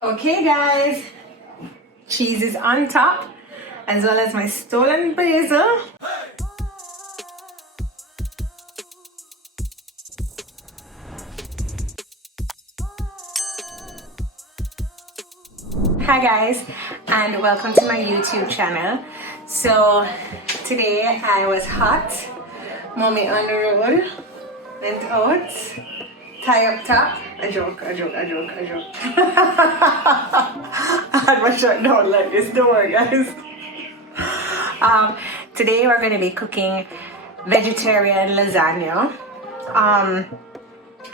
Okay guys, cheese is on top as well as my stolen basil. Hi guys, and welcome to my YouTube channel. So today I was hot, mommy on the road, went out, tie up top. A joke. I had my shirt down like this, don't worry guys. Today we're going to be cooking vegetarian lasagna.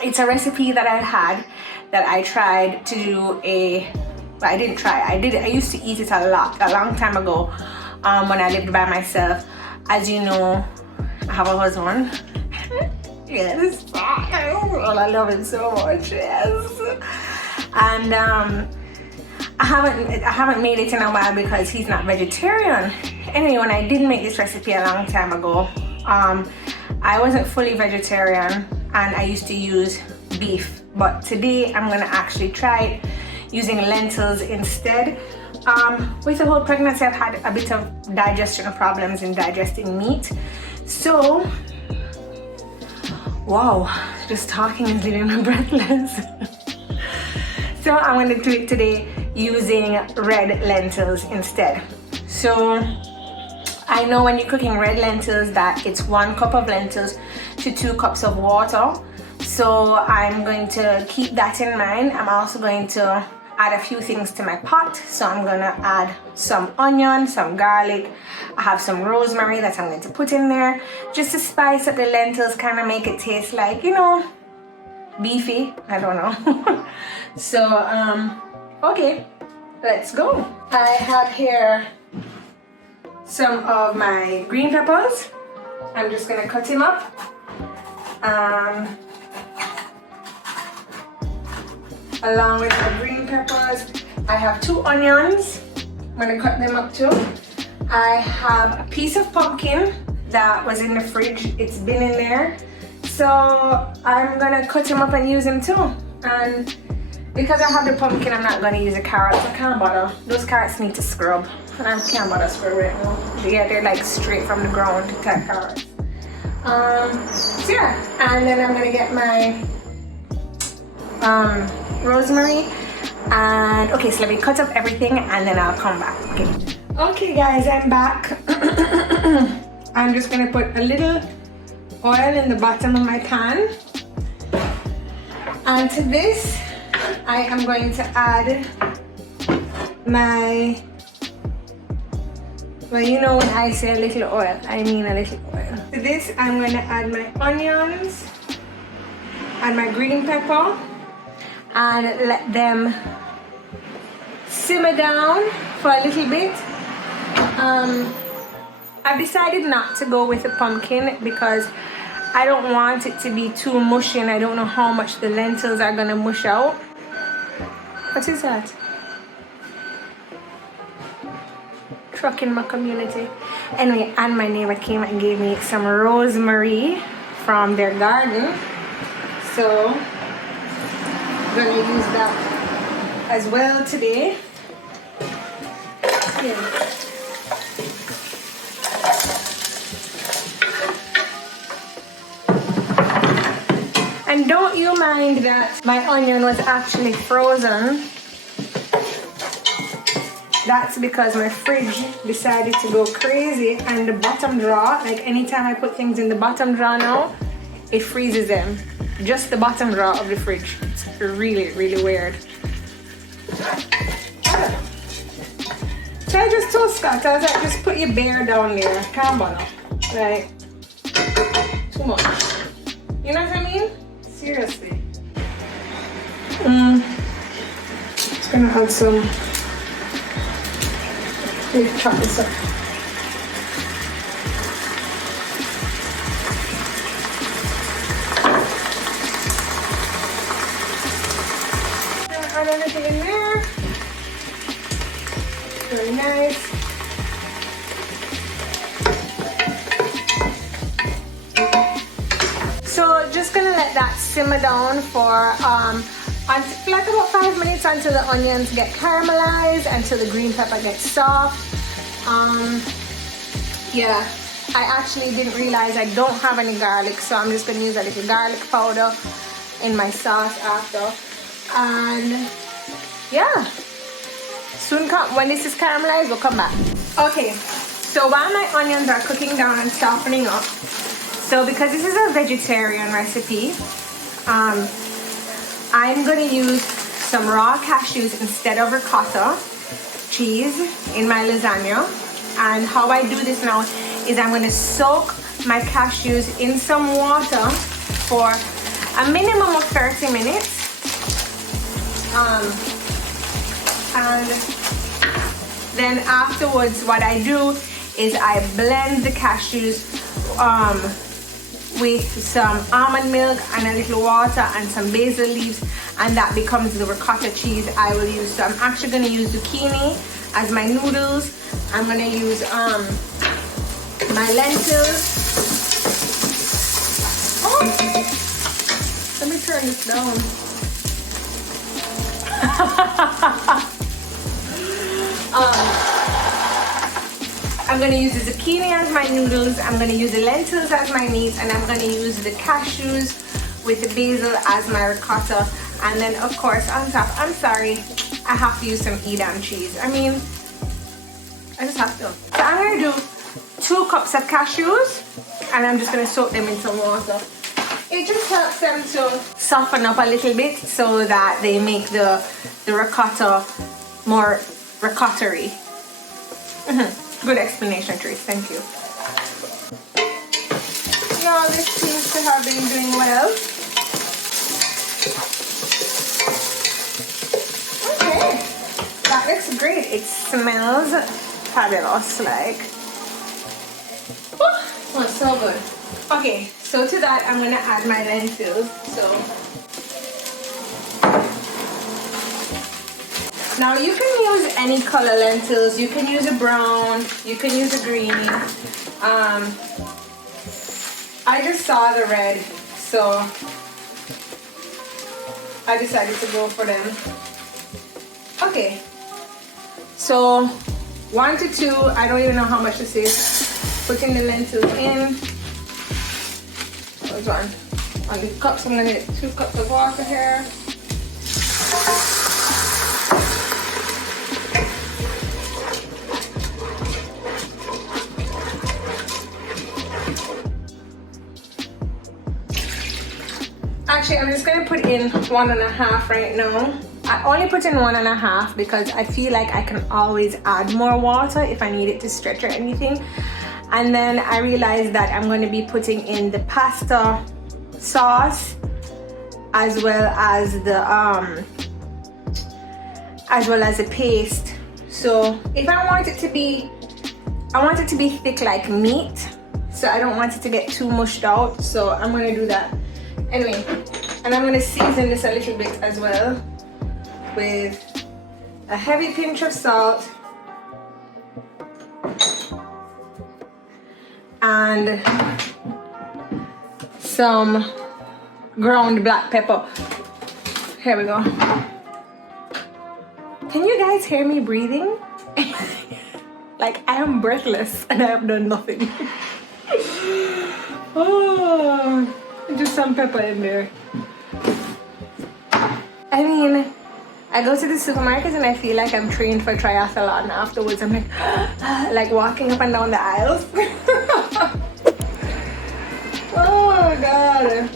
It's a recipe that I had that I tried to do I didn't try. I used to eat it a long time ago when I lived by myself. As you know, I have a husband. Yes, I love him so much. Yes, and I haven't made it in a while because he's not vegetarian. Anyway, when I did make this recipe a long time ago, I wasn't fully vegetarian and I used to use beef. But today I'm gonna actually try it using lentils instead. With the whole pregnancy, I've had a bit of digestion problems in digesting meat. So, wow, just talking is leaving me breathless. So I'm gonna do it today using red lentils instead. So I know when you're cooking red lentils that it's 1 cup of lentils to 2 cups of water. So I'm going to keep that in mind. I'm also going to add a few things to my pot. So I'm gonna add some onion, some garlic. I have some rosemary that I'm going to put in there just to spice up the lentils, kind of make it taste like, you know, beefy. I don't know. So okay, let's go. I have here some of my green peppers. I'm just gonna cut him up. Along with the green peppers, I have 2 onions. I'm gonna cut them up too. I have a piece of pumpkin that was in the fridge. It's been in there. So I'm gonna cut him up and use him too. And because I have the pumpkin, I'm not gonna use the carrots. I can't bother. Those carrots need to scrub. And I can't bother scrub right now. Yeah, they're like straight from the ground type carrots. So yeah, and then I'm gonna get my rosemary. And okay, so let me cut up everything and then I'll come back. Okay guys, I'm back. I'm just gonna put a little oil in the bottom of my pan, and to this I am going to add my, well, you know when I say a little oil, I mean a little oil. To this I'm going to add my onions and my green pepper and let them simmer down for a little bit. I've decided not to go with the pumpkin because I don't want it to be too mushy and I don't know how much the lentils are gonna mush out. What is that? Truck in my community. Anyway, and my neighbor came and gave me some rosemary from their garden. So I'm gonna use that as well today. Yeah. And don't you mind that my onion was actually frozen. That's because my fridge decided to go crazy and the bottom drawer, like anytime I put things in the bottom drawer now, it freezes them. Just the bottom drawer of the fridge. It's really, really weird. So I just told Scott, I was like, just put your bear down there. Can't bother. Like, too much. You know what I mean? Seriously. Just gonna add some. Let's chop this up. Add everything in there. Very nice. So just gonna let that simmer down for for like about 5 minutes until the onions get caramelized, until the green pepper gets soft. Yeah, I actually didn't realize I don't have any garlic, so I'm just gonna use a little garlic powder in my sauce after. And yeah, soon when this is caramelized, we'll come back. Okay, so while my onions are cooking down and softening up, so because this is a vegetarian recipe, I'm gonna use some raw cashews instead of ricotta cheese in my lasagna. And how I do this now is I'm gonna soak my cashews in some water for a minimum of 30 minutes. And then afterwards, what I do is I blend the cashews with some almond milk and a little water and some basil leaves, and that becomes the ricotta cheese I will use. So I'm actually gonna use zucchini as my noodles. I'm gonna use my lentils. Oh, let me turn this down. I'm gonna use the zucchini as my noodles. I'm gonna use the lentils as my meat, and I'm gonna use the cashews with the basil as my ricotta. And then of course on top, I'm sorry, I have to use some Edam cheese. I mean, I just have to. So I'm gonna do 2 cups of cashews, and I'm just gonna soak them in some water. It just helps them to soften up a little bit so that they make the ricotta more ricotta-y. Good explanation, Trace. Thank you. Now this seems to have been doing well. Okay, that looks great. It smells fabulous, like. Oh, it's so good. Okay, so to that I'm gonna add my lentils. So now you can use any color lentils. You can use a brown, you can use a green. I just saw the red, so I decided to go for them. Okay, so 1 to 2, I don't even know how much this is. Putting the lentils in. Those on the cups, I'm gonna get 2 cups of water here. Actually, I'm just gonna put in 1.5 right now. I only put in 1.5 because I feel like I can always add more water if I need it to stretch or anything. And then I realized that I'm going to be putting in the pasta sauce as well as the paste. So if I want it to be, I want it to be thick like meat, so I don't want it to get too mushed out, so I'm going to do that anyway. And I'm going to season this a little bit as well with a heavy pinch of salt and some ground black pepper. Here we go. Can you guys hear me breathing? Like I am breathless and I have done nothing. Oh, just some pepper in there. I mean, I go to the supermarket and I feel like I'm trained for triathlon. Afterwards, I'm like walking up and down the aisles. Oh God.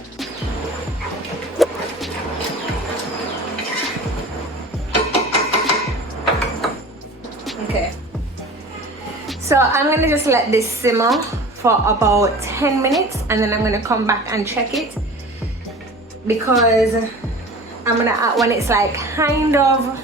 Okay. So I'm gonna just let this simmer for about 10 minutes and then I'm gonna come back and check it, because I'm gonna, when it's like kind of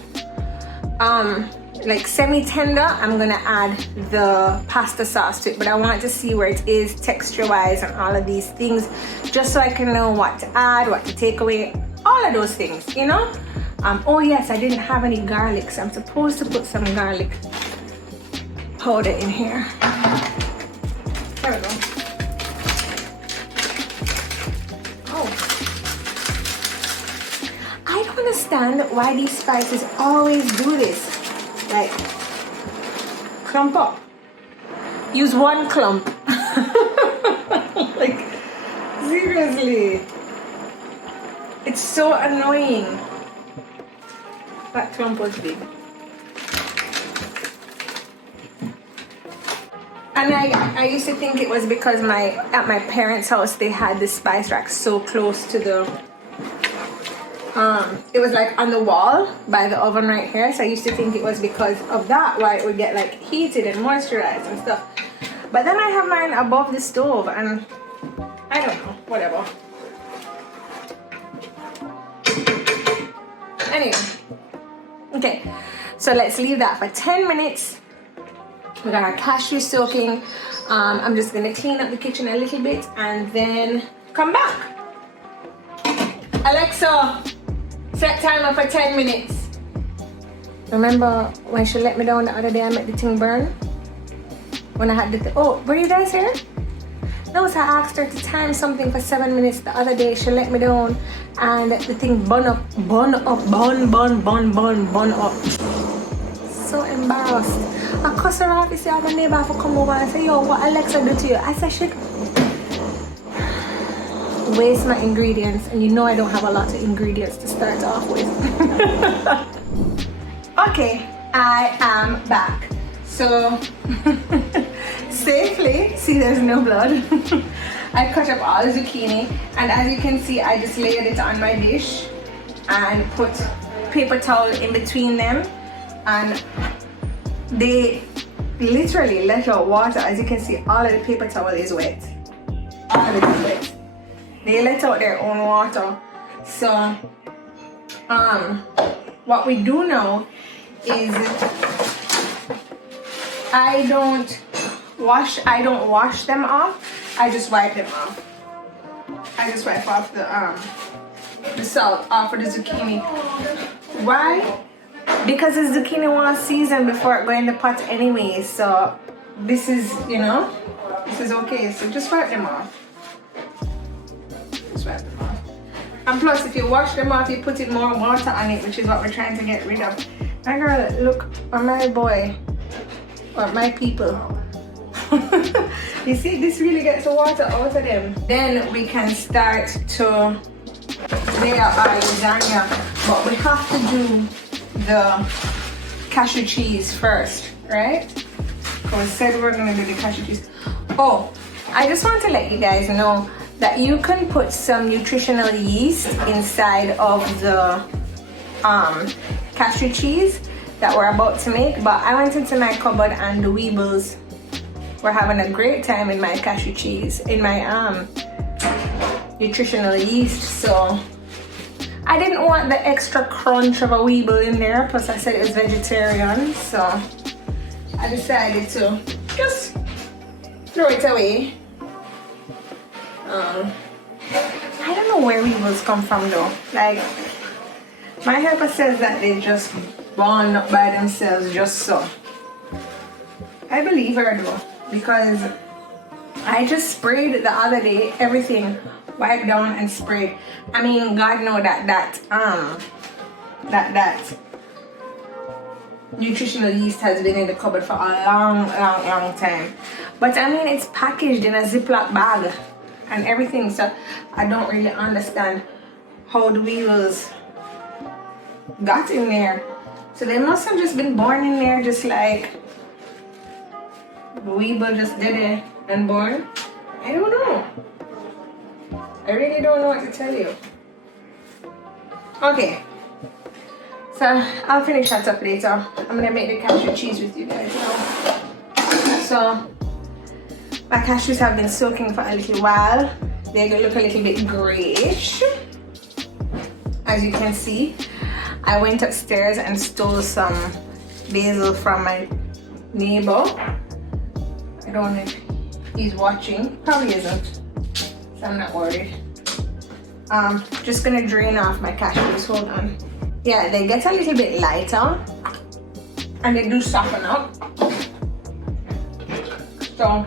like semi-tender, I'm gonna add the pasta sauce to it. But I want to see where it is texture wise and all of these things, just so I can know what to add, what to take away, all of those things, you know. Oh yes, I didn't have any garlic, so I'm supposed to put some garlic powder in here. There we go. Oh, I don't want to understand why these spices always do this. Like, clump up. Use one clump. Like, seriously. It's so annoying. That clump was big. And I used to think it was because at my parents' house they had the spice rack so close to the it was like on the wall by the oven right here, so I used to think it was because of that why it would get like heated and moisturized and stuff. But then I have mine above the stove and I don't know, whatever. Anyway, okay, so let's leave that for 10 minutes. We got our cashews soaking. I'm just gonna clean up the kitchen a little bit and then come back. Alexa, set timer for 10 minutes. Remember when she let me down the other day, I made the thing burn? When I had the oh, were you guys here? No, so I asked her to time something for 7 minutes the other day. She let me down and the thing bun up. So embarrassed. I cuss her off. You see, my neighbor have to come over and say, yo, what Alexa do to you? I said, she waste my ingredients, and you know I don't have a lot of ingredients to start off with. Okay, I am back. So, safely, see there's no blood. I cut up all the zucchini, and as you can see, I just layered it on my dish and put paper towel in between them, and they literally let out water. As you can see, all of the paper towel is wet. All of it is wet. They let out their own water. So what we do now is I don't wash them off. I just wipe them off. I just wipe off the salt off of the zucchini. Why? Because the zucchini was seasoned before it go in the pot anyway, so this is, you know, this is okay. So just wipe them off. Just wipe them off. And plus, if you wash them off, you put in more water on it, which is what we're trying to get rid of. My girl, look, or my boy, or my people. You see, this really gets the water out of them. Then we can start to layer our lasagna, but we have to do the cashew cheese first, right? So we said we're gonna do the cashew cheese. Oh, I just want to let you guys know that you can put some nutritional yeast inside of the cashew cheese that we're about to make, but I went into my cupboard and the weebles were having a great time in my cashew cheese, in my nutritional yeast, so I didn't want the extra crunch of a weeble in there, plus I said it was vegetarian, so I decided to just throw it away. I don't know where weevils come from though. Like, my helper says that they just born up by themselves just so. I believe her though, because I just sprayed the other day, everything wiped down and sprayed. I mean, God know that nutritional yeast has been in the cupboard for a long time. But I mean, it's packaged in a Ziploc bag and everything, so I don't really understand how the weevils got in there. So they must have just been born in there, just like the weevil just did it and born. I don't know. I really don't know what to tell you. Okay, so I'll finish that up later. I'm gonna make the cashew cheese with you guys now. So my cashews have been soaking for a little while. They're gonna look a little bit grayish. As you can see, I went upstairs and stole some basil from my neighbor. I don't know if he's watching. Probably isn't. So I'm not worried. Just gonna drain off my cashews. Hold on. Yeah, they get a little bit lighter and they do soften up. So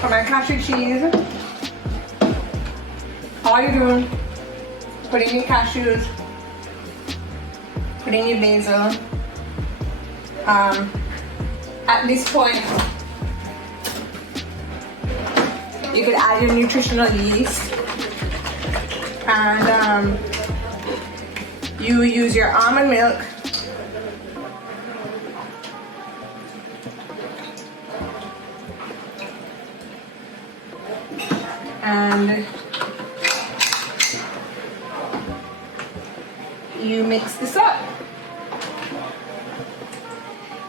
for my cashew cheese, all you do Put in your cashews, put in your basil. At this point, you could add your nutritional yeast, and you use your almond milk. And you mix this up.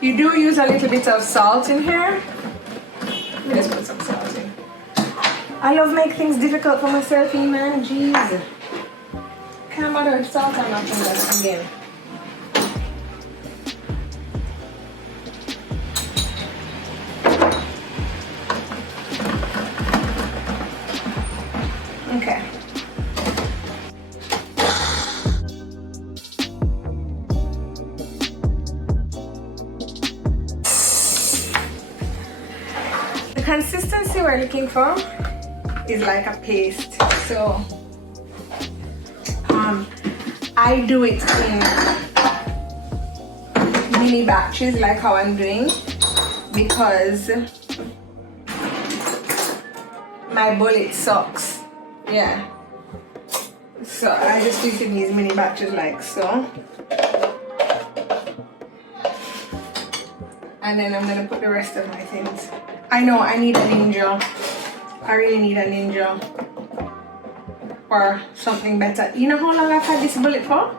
You do use a little bit of salt in here. Let me just put some salt in. I love making things difficult for myself, man. Jeez. Can't bother with salt or nothing again. Okay. The consistency we're looking for is like a paste. So I do it in mini batches like how I'm doing, because my bullet sucks. Yeah, so I just do it in these mini batches like so, and then I'm gonna put the rest of my things. I know I need a ninja. I really need a ninja or something better. You know how long I've had this bullet for?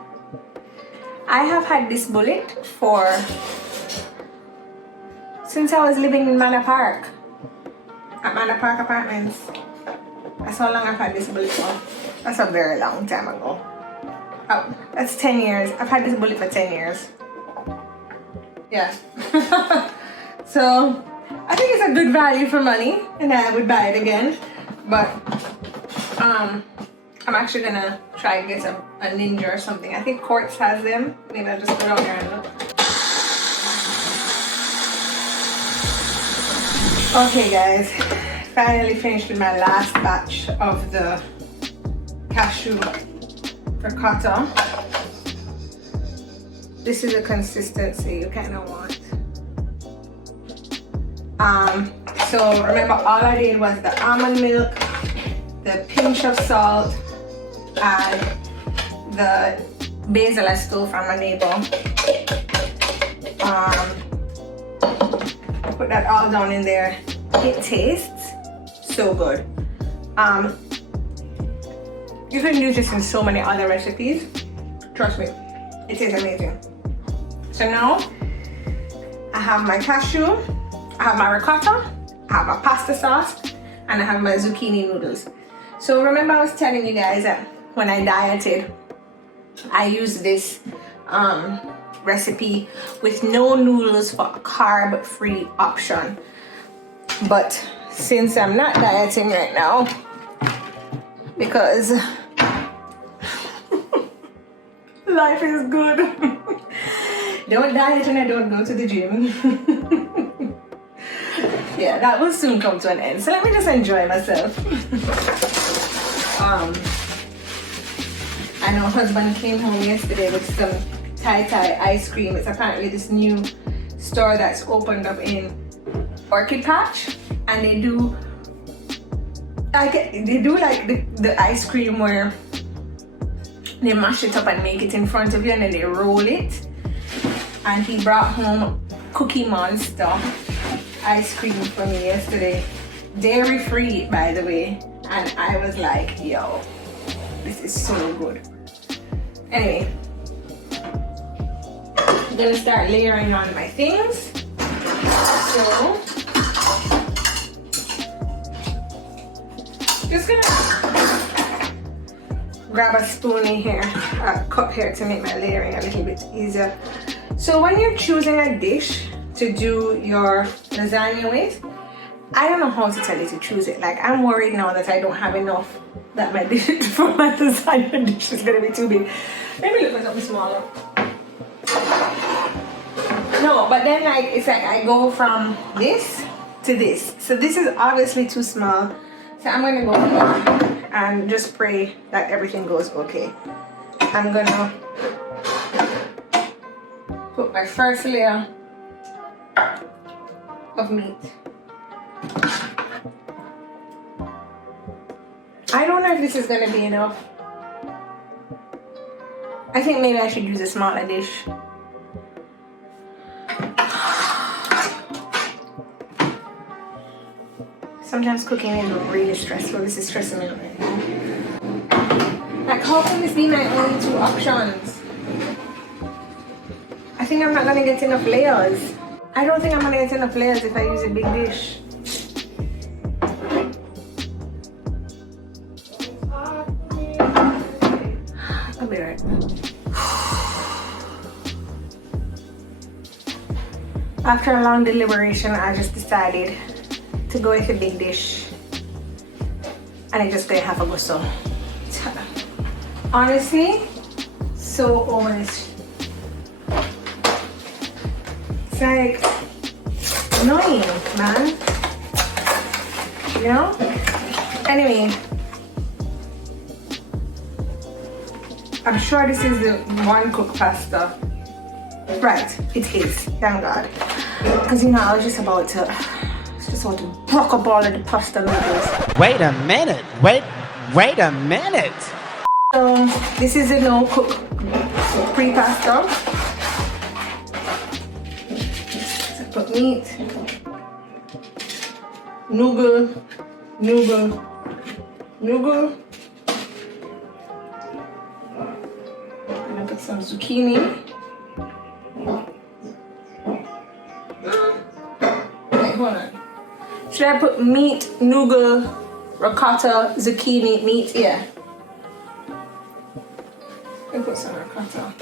I have had this bullet for since I was living in Manor Park, at Manor Park Apartments. That's how long I've had this bullet for. That's a very long time ago. Oh, that's 10 years. I've had this bullet for 10 years. Yeah. So I think it's a good value for money, and I would buy it again. But I'm actually gonna try and get a ninja or something. I think Quartz has them. Maybe I'll just go down there and look. Okay guys, finally finished with my last batch of the cashew ricotta. This is the consistency you kind of want. So remember, all I did was the almond milk, the pinch of salt, and the basil I stole from my neighbor. Put that all down in there. It tastes so good. You can use this in so many other recipes. Trust me, it is amazing. So now I have my cashew, I have my ricotta, I have my pasta sauce, and I have my zucchini noodles. So remember I was telling you guys that when I dieted, I used this recipe with no noodles for a carb-free option. But since I'm not dieting right now, because life is good. Don't diet when I don't go to the gym. Yeah, that will soon come to an end. So let me just enjoy myself. I know husband came home yesterday with some Thai ice cream. It's apparently this new store that's opened up in Orchid Patch, and they do like the ice cream where they mash it up and make it in front of you, and then they roll it. And he brought home Cookie Monster ice cream for me yesterday, dairy free by the way, and I was like, yo, this is so good. Anyway, I'm gonna start layering on my things. So just gonna grab a spoon in here, a cup here, to make my layering a little bit easier. So when you're choosing a dish to do your lasagna with, I don't know how to tell you to choose it. Like, I'm worried now that I don't have enough, that my dish for my lasagna dish is gonna be too big. Let me look for something smaller. No, but then like it's like I go from this to this. So this is obviously too small. So I'm gonna go here. and just pray that everything goes okay. I'm gonna put my first layer of meat. I don't know if this is gonna be enough. I think maybe I should use a smaller dish. Sometimes cooking is really stressful. This is stressing me out right now. Like, how can this be my only two options? I think I'm not gonna get enough layers. I don't think I'm gonna get enough layers if I use a big dish. I'll be right back. After a long deliberation, I just decided to go with a big dish, and I just gonna have a go. So honestly, so over this. It's like annoying, man. You know? Anyway, I'm sure this is the one cook pasta. Right, it is. Thank God. Because you know, I was just about to broke up all of the pasta noodles. Wait a minute. Wait a minute. So this is a no cook pre-pasta. So put meat, noodle. I'm gonna put some zucchini. Wait, hold on. Should I put meat, noodle, ricotta, zucchini, meat? Yeah. Let me put some ricotta.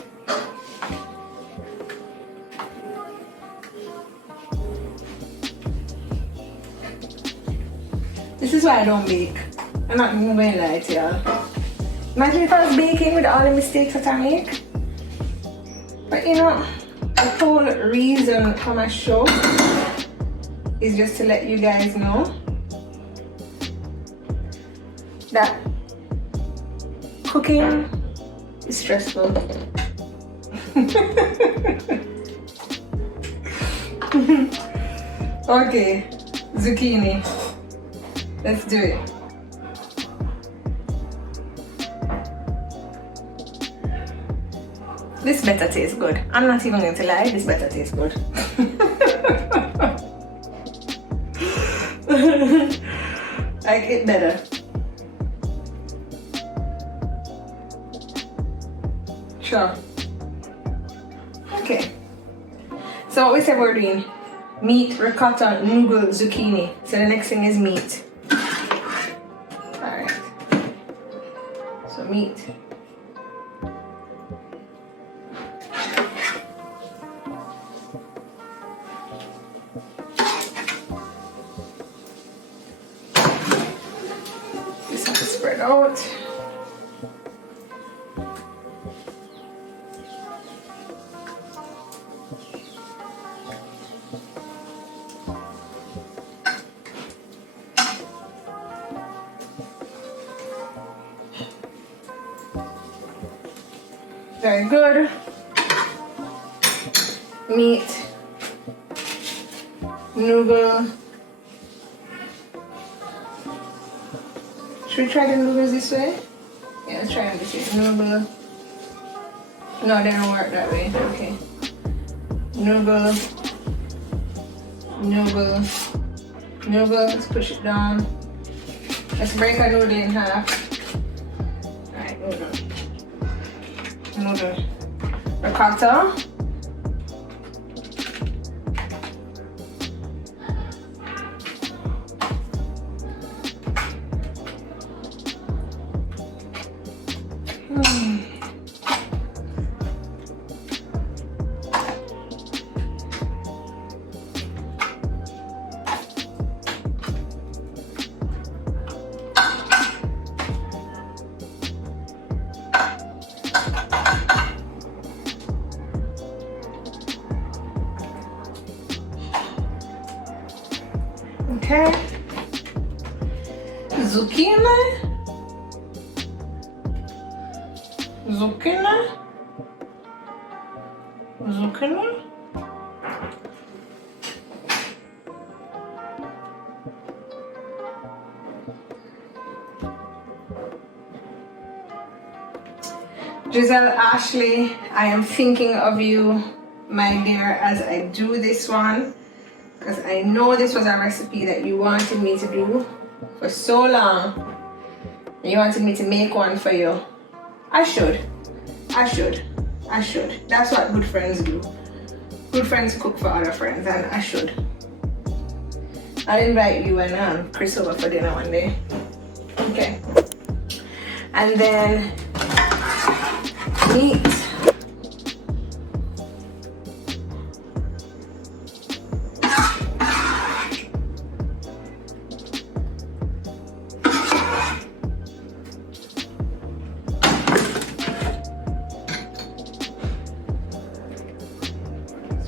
This is why I don't bake. I'm not even going to lie to y'all. Imagine if I was baking with all the mistakes that I make. But you know, the whole reason for my show is just to let you guys know that cooking is stressful. Okay, zucchini. Let's do it. This better tastes good. I'm not even going to lie, this better tastes good. Like it better. Sure. Okay. So what we said we're doing: meat, ricotta, noodle, zucchini. So the next thing is meat. Alright. So meat. This one spread out. Very good. Meat, noodle. Should we try the noodles this way? Yeah, let's try them this way. Noodle. No, they don't work that way. Okay. Noodle. Noodle. Noodle. Let's push it down. Let's break our noodle in half. Alright, noodle. Noodle. Ricotta. Okay. Zucchini. zucchini. Zucchini. Giselle, Ashley, I am thinking of you, my dear, as I do this one, because I know this was a recipe that you wanted me to do for so long. You wanted me to make one for you. I should. That's what good friends do. Good friends cook for other friends, and I should. I'll invite you and Chris over for dinner one day. Okay. And then meat.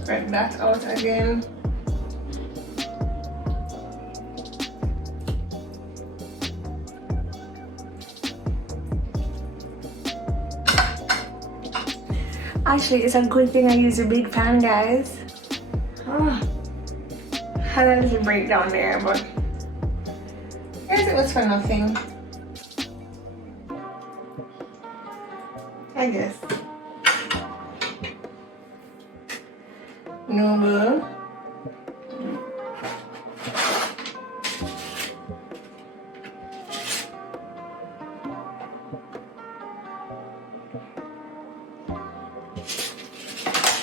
Spread that out again. Actually, it's a good thing I use a big pan, guys. Oh, had a little breakdown there, but I guess it was for nothing. I guess. Noodle.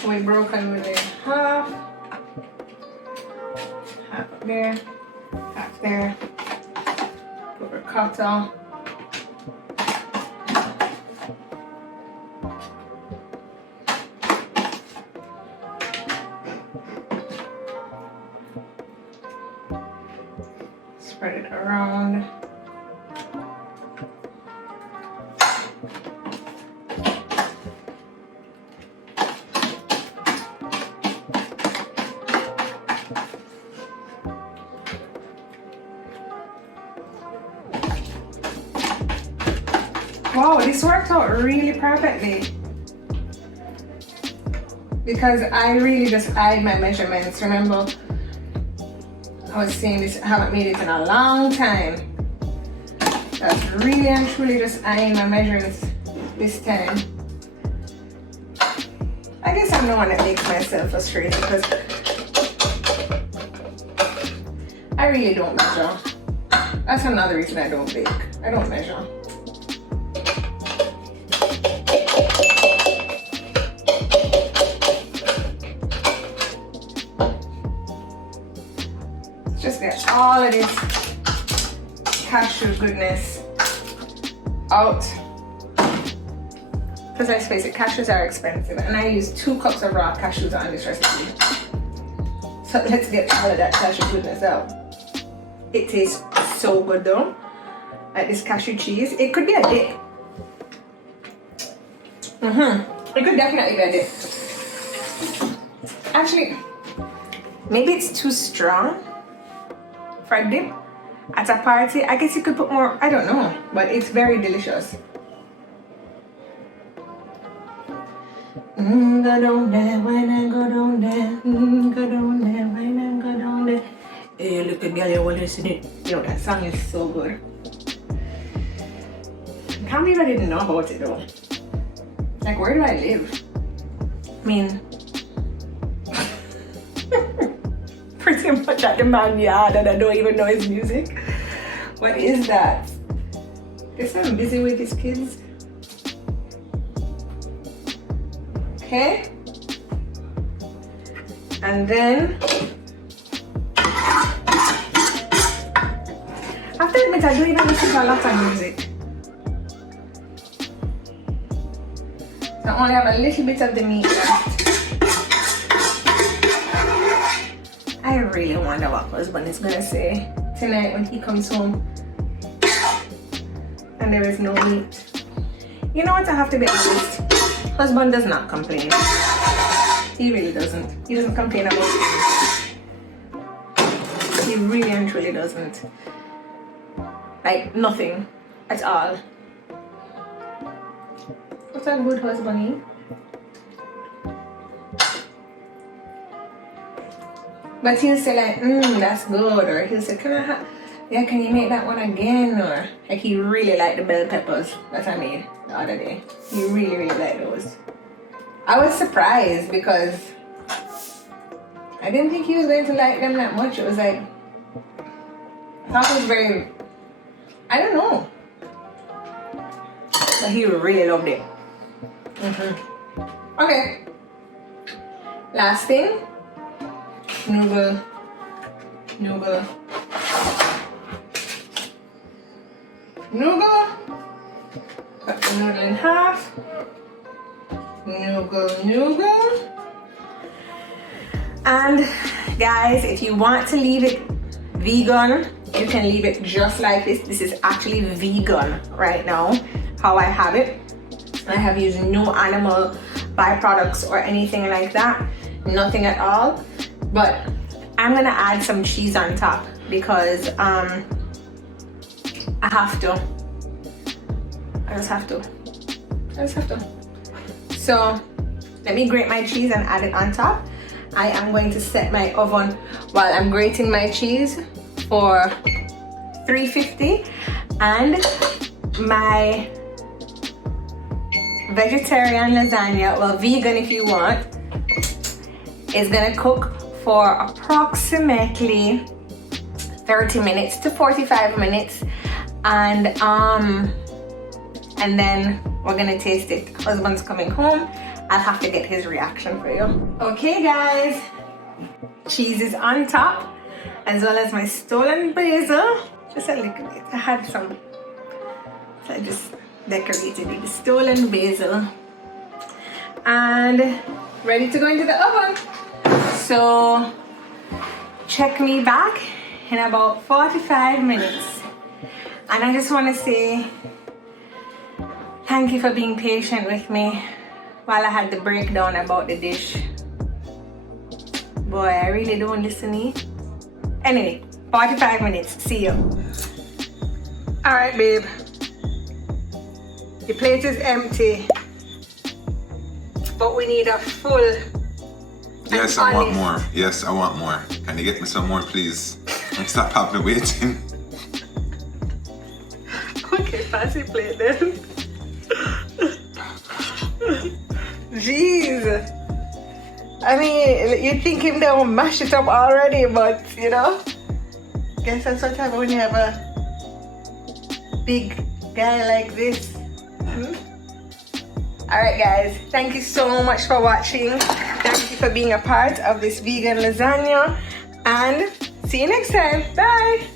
We broken with it half there, half there. Put ricotta. Spread it around. Wow, this worked out really perfectly because I really just eyed my measurements. Remember, I was saying this, I haven't made it in a long time. That's really and truly just eyeing my measurements this time. I guess I'm the one that makes myself frustrated because I really don't measure. That's another reason I don't bake. I don't measure. Just get all of this cashew goodness out. Because let's face it, cashews are expensive, and I use 2 cups of raw cashews on this recipe. So let's get all of that cashew goodness out. It tastes so good though. Like this cashew cheese, it could be a dip. It could definitely be a dip. Actually, maybe it's too strong for a dip at a party. I guess you could put more, I don't know, but it's very delicious. Go down there, when I go down there, go down there, when I go down there. Hey, look at girl, you want to listen it? You know, that song is so good. I can't believe I didn't know about it though. Like, where do I live? I mean, pretty much at the man yard and I don't even know his music. What is that? Guess I'm busy with these kids. Okay. And then, I have to admit, I don't even listen to a lot of music. So I only have a little bit of the meat left. I really wonder what husband is gonna say tonight when he comes home and there is no meat. You know what, I have to be honest. Husband does not complain. He really doesn't. He doesn't complain about it. He really and truly doesn't. Like, nothing at all. What's a good husband? But he'll say like, that's good, or he'll say, can you make that one again? Or like he really liked the bell peppers that I made the other day. He really, really liked those. I was surprised because I didn't think he was going to like them that much. It was like, I thought it was very, I don't know. But he really loved it. Okay. Last thing. Noodle. Cut the noodle in half. Noodle. And guys, if you want to leave it vegan, you can leave it just like this. This is actually vegan right now, how I have it. I have used no animal byproducts or anything like that. Nothing at all. But I'm gonna add some cheese on top because I have to. I just have to. So let me grate my cheese and add it on top. I am going to set my oven while I'm grating my cheese for 350, and my vegetarian lasagna, well, vegan if you want, is gonna cook for approximately 30 minutes to 45 minutes, and then we're gonna taste it. Husband's coming home. I'll have to get his reaction for you. Okay guys, cheese is on top, as well as my stolen basil. Just a little bit. I had some, so I just decorated it with stolen basil. And ready to go into the oven. So check me back in about 45 minutes. And I just want to say thank you for being patient with me while I had the breakdown about the dish. Boy, I really don't listen to me. Anyway, 45 minutes. See you. Alright, babe. The plate is empty, but we need a full. Yes, I want more. Yes, I want more. Can you get me some more, please? And stop having me waiting. Okay, pass the plate then. Jeez. I mean, you'd think him they will mash it up already, but you know, guess that's what happens when you have a big guy like this. Alright guys, thank you so much for watching. Thank you for being a part of this vegan lasagna, and see you next time. Bye.